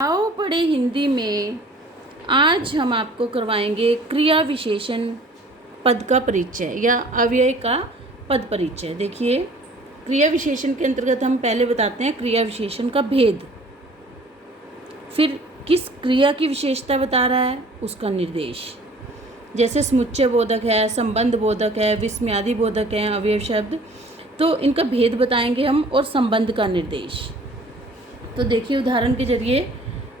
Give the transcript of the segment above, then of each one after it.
आओ पढ़े हिंदी में। आज हम आपको करवाएंगे क्रिया विशेषण पद का परिचय या अव्यय का पद परिचय। देखिए, क्रिया विशेषण के अंतर्गत हम पहले बताते हैं क्रिया विशेषण का भेद, फिर किस क्रिया की विशेषता बता रहा है उसका निर्देश। जैसे समुच्चय बोधक है, संबंध बोधक है, विस्मयादि बोधक है, अवयव शब्द, तो इनका भेद बताएंगे हम और संबंध का निर्देश। तो देखिए, उदाहरण के जरिए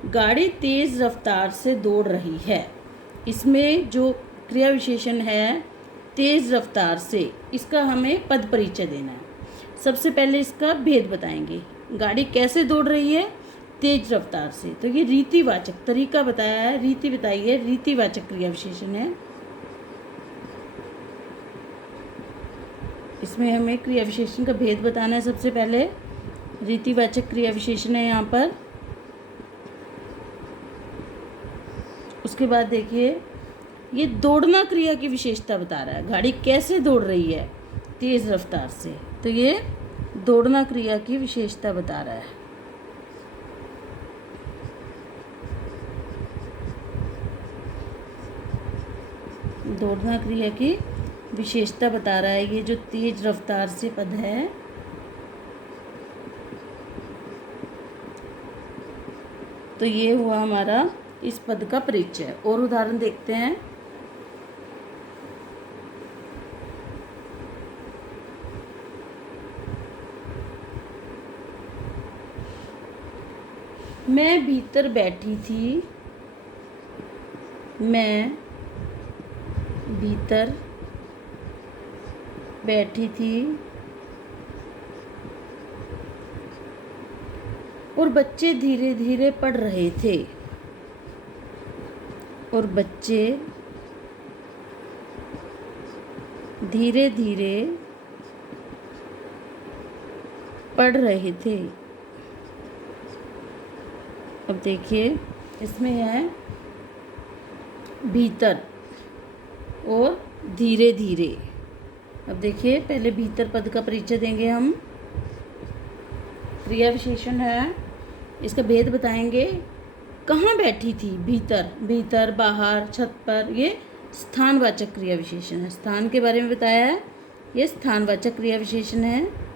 गाड़ी तेज रफ्तार से दौड़ रही है। इसमें जो क्रिया विशेषण है तेज रफ्तार से, इसका हमें पद परिचय देना है। सबसे पहले इसका भेद बताएंगे। गाड़ी कैसे दौड़ रही है? तेज रफ्तार से। तो ये रीतिवाचक तरीका बताया है, रीति बताई है, रीतिवाचक क्रिया विशेषण है। इसमें हमें क्रिया विशेषण का भेद बताना है। सबसे पहले रीतिवाचक क्रिया विशेषण है यहाँ पर। उसके बाद देखिए, ये दौड़ना क्रिया की विशेषता बता रहा है। गाड़ी कैसे दौड़ रही है? तेज रफ्तार से। तो ये दौड़ना क्रिया की विशेषता बता रहा है। दौड़ना क्रिया की विशेषता बता रहा है। ये जो तेज रफ्तार से पद है, तो ये हुआ हमारा इस पद का परिचय। और उदाहरण देखते हैं। मैं भीतर बैठी थी। मैं भीतर बैठी थी और बच्चे धीरे धीरे पढ़ रहे थे। और बच्चे धीरे धीरे पढ़ रहे थे। अब देखिए, इसमें है भीतर और धीरे धीरे। अब देखिए, पहले भीतर पद का परिचय देंगे हम। क्रिया विशेषण है, इसका भेद बताएंगे। कहाँ बैठी थी? भीतर। भीतर, बाहर, छत पर। ये स्थानवाचक क्रिया विशेषण है। स्थान के बारे में बताया है, ये स्थानवाचक क्रिया विशेषण है।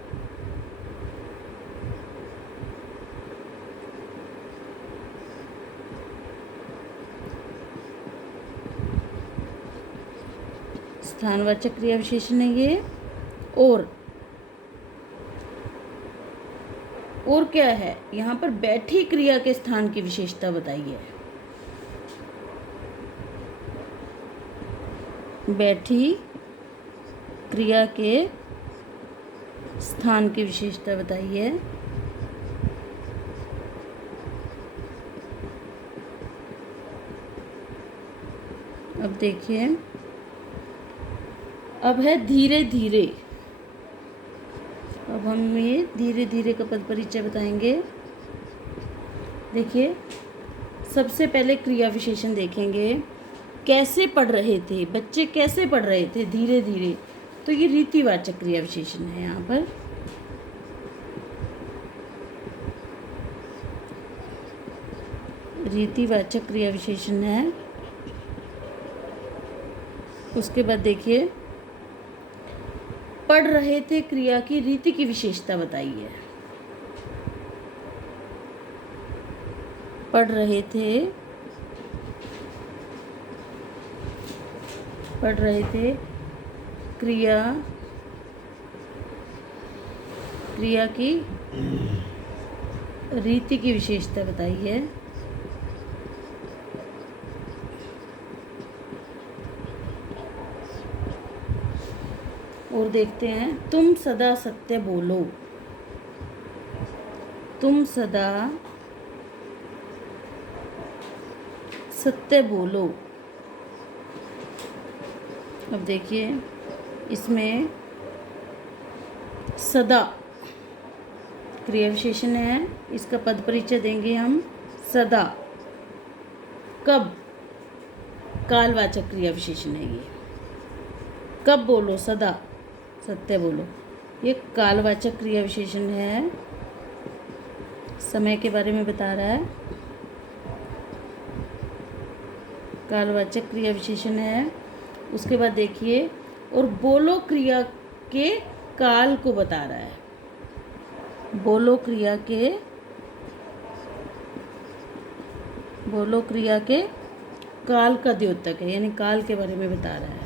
स्थानवाचक क्रिया विशेषण है ये। और क्या है यहाँ पर? बैठी क्रिया के स्थान की विशेषता बताई है। बैठी क्रिया के स्थान की विशेषता बताई है। अब देखिए, अब है धीरे धीरे। अब हम ये धीरे धीरे का पद परिचय बताएंगे। देखिए, सबसे पहले क्रिया विशेषण देखेंगे। कैसे पढ़ रहे थे? बच्चे कैसे पढ़ रहे थे? धीरे धीरे। तो ये रीतिवाचक क्रिया विशेषण है यहाँ पर। रीतिवाचक क्रिया विशेषण है। उसके बाद देखिए, पढ़ रहे थे क्रिया की रीति की विशेषता बताई है। पढ़ रहे थे, पढ़ रहे थे क्रिया की रीति की विशेषता बताई है। और देखते हैं, तुम सदा सत्य बोलो। तुम सदा सत्य बोलो। अब देखिए, इसमें सदा क्रिया विशेषण है। इसका पद परिचय देंगे हम। सदा कब? कालवाचक क्रिया विशेषण है ये। कब बोलो? सदा सत्य बोलो। ये कालवाचक क्रिया विशेषण है। समय के बारे में बता रहा है। कालवाचक क्रिया विशेषण है। उसके बाद देखिए, और बोलो क्रिया के काल को बता रहा है। बोलो क्रिया के काल का द्योतक है, यानी काल के बारे में बता रहा है।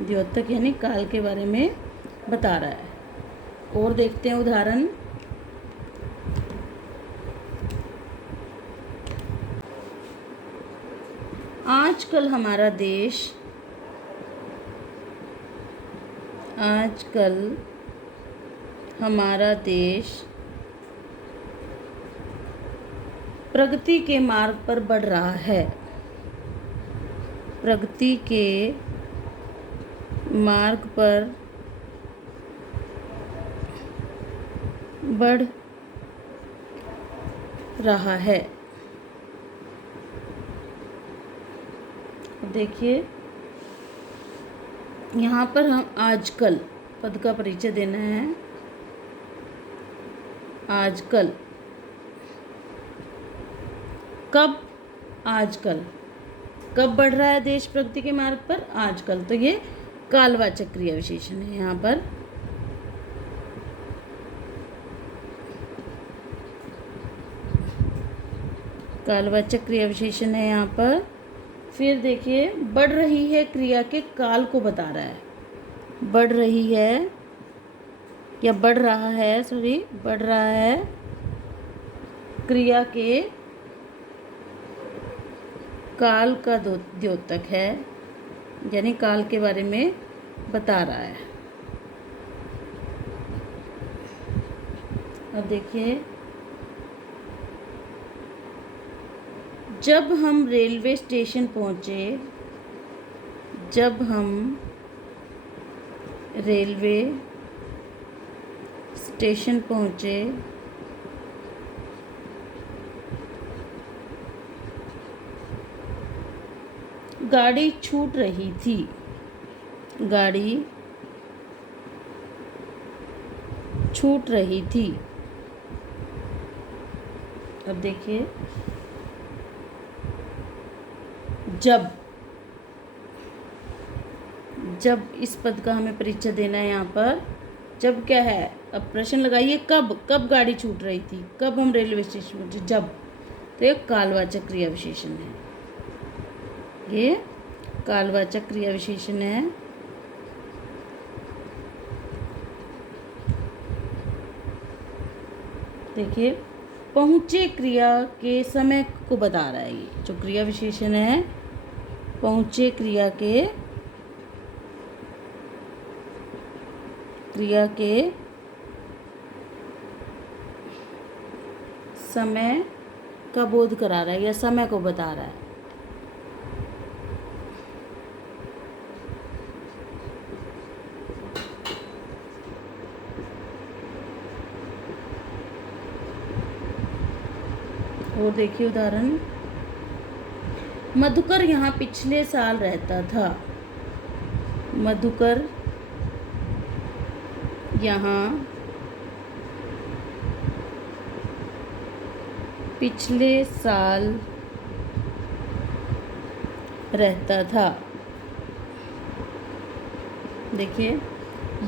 द्योतक यानी काल के बारे में बता रहा है। और देखते हैं उदाहरण। आजकल हमारा देश प्रगति के मार्ग पर बढ़ रहा है। प्रगति के मार्ग पर बढ़ रहा है। देखिए, यहाँ पर हम आजकल पद का परिचय देना है। आजकल, कब? आजकल। कब बढ़ रहा है देश प्रगति के मार्ग पर? आजकल। तो ये कालवाचक क्रिया विशेषण है। यहाँ पर कालवाचक क्रिया विशेषण है यहाँ पर। फिर देखिए, बढ़ रही है क्रिया के काल को बता रहा है। बढ़ रही है या बढ़ रहा है, बढ़ रहा है क्रिया के काल का द्योतक है, यानी काल के बारे में बता रहा है। अब देखिए, जब हम रेलवे स्टेशन पहुँचे, गाड़ी छूट रही थी। गाड़ी छूट रही थी। अब देखिए, जब इस पद का हमें परिचय देना है। यहाँ पर जब क्या है? अब प्रश्न लगाइए, कब गाड़ी छूट रही थी? कब हम रेलवे स्टेशन पहुंचे? जब। तो ये कालवाचक क्रिया विशेषण है। ये कालवाचक क्रिया विशेषण है। देखिए, पहुँचे क्रिया के समय को बता रहा है। ये जो क्रिया विशेषण है, पहुँचे क्रिया के समय का बोध करा रहा है या समय को बता रहा है। और देखिए उदाहरण, मधुकर यहाँ पिछले साल रहता था। मधुकर यहाँ पिछले साल रहता था। देखिए,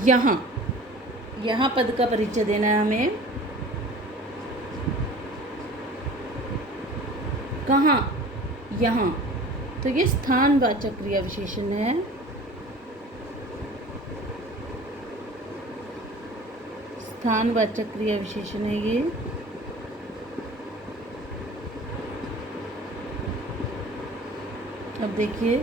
यहाँ पद का परिचय देना है हमें। कहाँ? यहाँ। तो ये स्थानवाचक क्रिया विशेषण है। स्थानवाचक क्रिया विशेषण है ये। अब देखिए,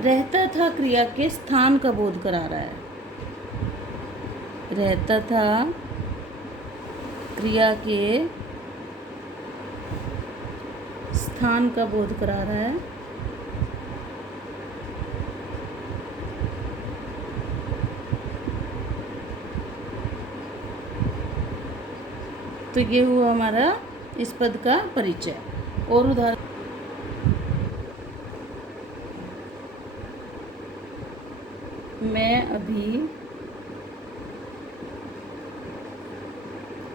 रहता था क्रिया के स्थान का बोध करा रहा है। रहता था क्रिया के स्थान का बोध करा रहा है। तो ये हुआ हमारा इस पद का परिचय। और उदाहरण, मैं अभी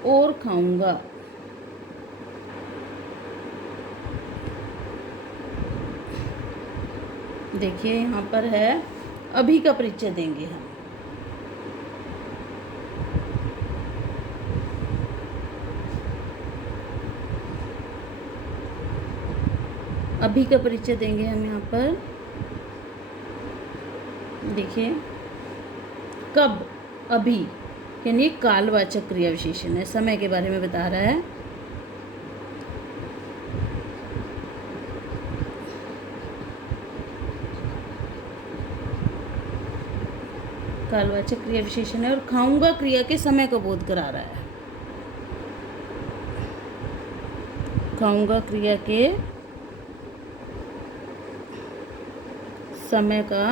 और खाऊंगा। देखिए यहाँ पर है अभी का परिचय देंगे हम। अभी का परिचय देंगे हम यहाँ पर। देखिए कब, अभी यानी कालवाचक क्रिया विशेषण है, समय के बारे में बता रहा है। कालवाचक क्रिया विशेषण है और खाऊंगा क्रिया के समय का बोध करा रहा है। खाऊंगा क्रिया के समय का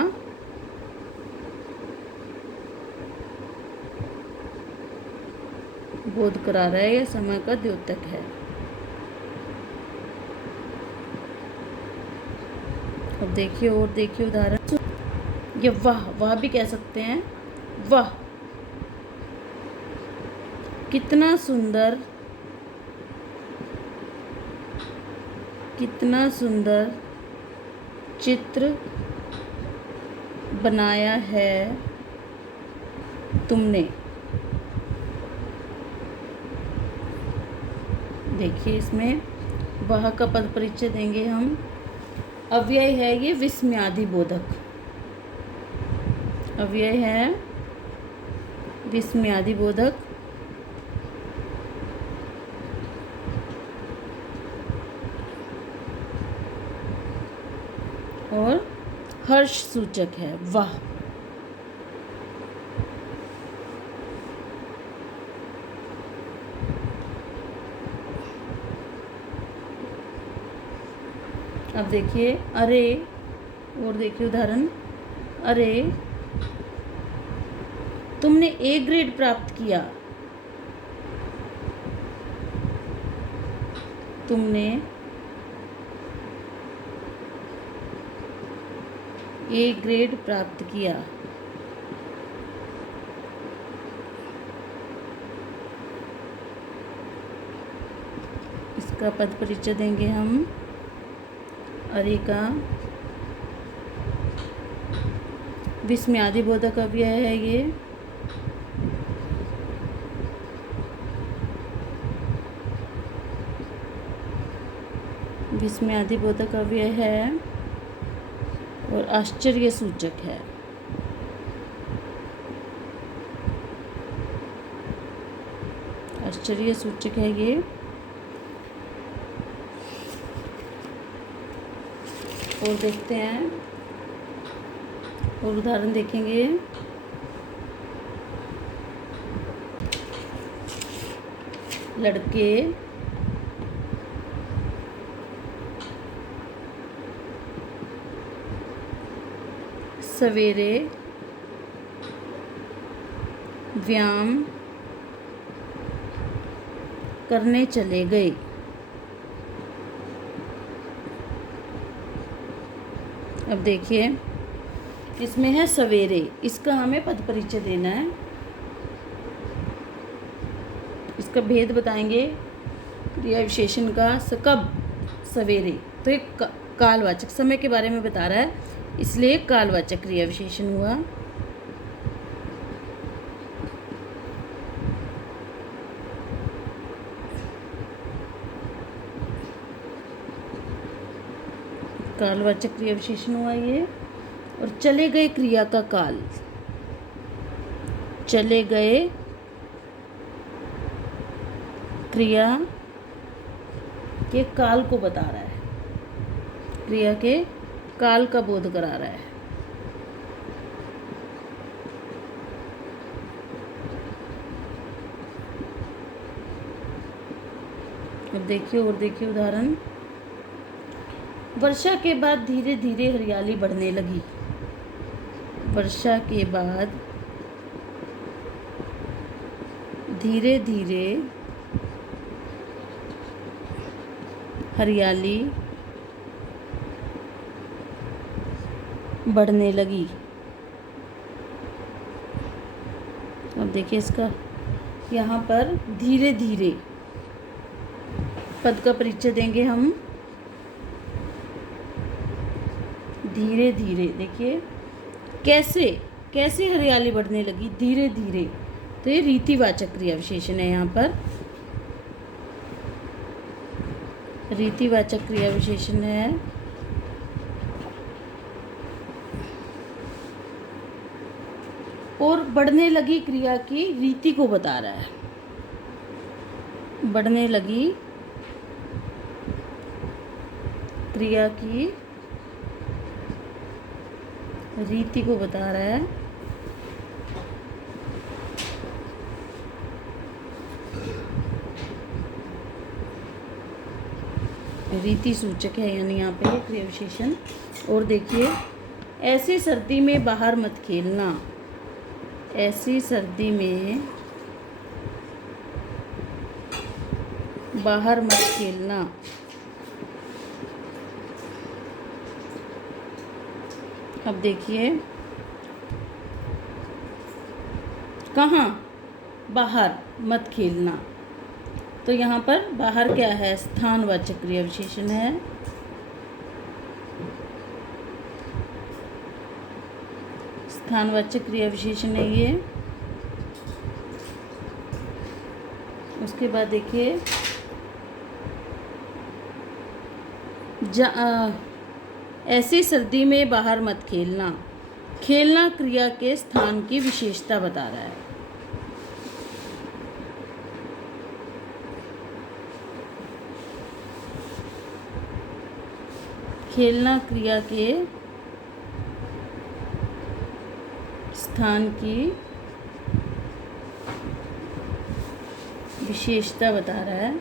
बोध करा रहा है या समय का द्योतक है। अब देखिए और देखिए उदाहरण। ये वाह भी कह सकते हैं। वाह कितना सुंदर, कितना सुंदर चित्र बनाया है तुमने। देखिए इसमें वह का पद परिचय देंगे हम। अव्यय है ये विस्मयादि बोधक। अव्यय है विस्मयादि बोधक और हर्ष सूचक है वाह। अब देखिए अरे, और देखिए उदाहरण। अरे तुमने ए ग्रेड प्राप्त किया। तुमने ए ग्रेड प्राप्त किया। इसका पद परिचय देंगे हम। अरे का विस्मयादि बोधक अव्यय है ये। विस्मयादि बोधक अव्यय है और आश्चर्य सूचक है। आश्चर्य सूचक है ये। और देखते हैं और उदाहरण देखेंगे। लड़के सवेरे व्यायाम करने चले गए। अब देखिए इसमें है सवेरे, इसका हमें पद परिचय देना है। इसका भेद बताएंगे क्रिया विशेषण का। कब, सवेरे, तो एक कालवाचक समय के बारे में बता रहा है, इसलिए कालवाचक क्रिया विशेषण हुआ। कालवाचक क्रिया विशेषण हुआ ये। और चले गए क्रिया का काल। चले गए क्रिया के काल को बता रहा है, क्रिया के काल का बोध करा रहा है। अब देखिए और देखिए उदाहरण। वर्षा के बाद धीरे धीरे हरियाली बढ़ने लगी। वर्षा के बाद धीरे धीरे हरियाली बढ़ने लगी। अब देखिए इसका यहाँ पर धीरे धीरे पद का परिचय देंगे हम। धीरे धीरे, देखिए कैसे कैसे हरियाली बढ़ने लगी धीरे धीरे, तो ये रीतिवाचक क्रिया विशेषण है। यहाँ पर रीतिवाचक क्रिया विशेषण है। और बढ़ने लगी क्रिया की रीति को बता रहा है। बढ़ने लगी क्रिया की रीति को बता रहा है। रीति सूचक है यानी यहाँ पे क्रिया विशेषण। और देखिए, ऐसी सर्दी में बाहर मत खेलना। ऐसी सर्दी में बाहर मत खेलना। अब देखिए, कहाँ? बाहर मत खेलना। तो यहाँ पर बाहर क्या है? स्थानवाचक क्रिया विशेषण है। स्थानवाचक क्रिया विशेषण है ये। उसके बाद देखिए, ऐसी सर्दी में बाहर मत खेलना। खेलना क्रिया के स्थान की विशेषता बता रहा है। खेलना क्रिया के स्थान की विशेषता बता रहा है।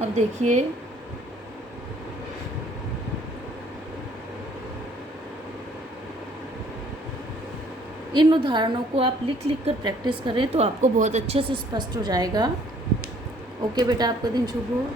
अब देखिए, इन उदाहरणों को आप लिख लिख कर प्रैक्टिस करें तो आपको बहुत अच्छे से स्पष्ट हो जाएगा। ओके बेटा, आपका दिन शुभ हो।